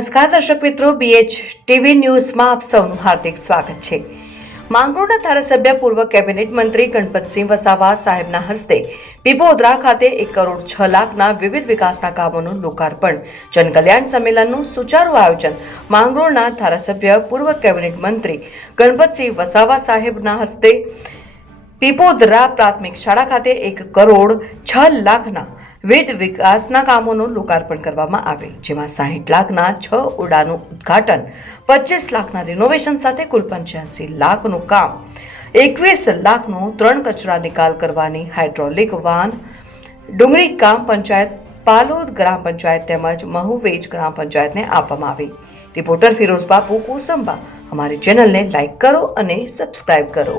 નમસ્કાર દર્શક મિત્રો, BH ટીવી ન્યૂઝમાં આપ સૌનું હાર્દિક સ્વાગત છે। માંગરોળના ધારાસભ્ય પૂર્વ કેબિનેટ મંત્રી ગણપતસિંહ વસાવા સાહેબના હસ્તે પીપોદરા ખાતે 1 કરોડ 6 લાખના વિવિધ વિકાસના કામોનું લોકાર્પણ, જનકલ્યાણ સંમેલનનું સુચારું આયોજન માંગરોળના ધારાસભ્ય પૂર્વ કેબિનેટ મંત્રી ગણપતસિંહ વસાવા સાહેબના હસ્તે પીપોદરા પ્રાથમિક શાળા ખાતે 1 કરોડ 6 લાખના વિવિધ વિકાસના કામોનું લોકાર્પણ કરવામાં આવે, જેમાં 60 લાખના 6 ઓરડાનું ઉદ્ઘાટન, 25 લાખના રિનોવેશન સાથે કુલ 85 લાખનું કામ, 21 લાખનું 3 કચરા નિકાલ કરવાની હાઇડ્રોલિક વાન, ડુંગળી ગ્રામ પંચાયત, પાલોદ ગ્રામ પંચાયત તેમજ મહુવેજ ગ્રામ પંચાયતને આપવામાં આવી। રિપોર્ટર ફિરોઝ બાપુ, કોસંબા। અમારી ચેનલને લાઈક કરો અને સબસ્ક્રાઇબ કરો।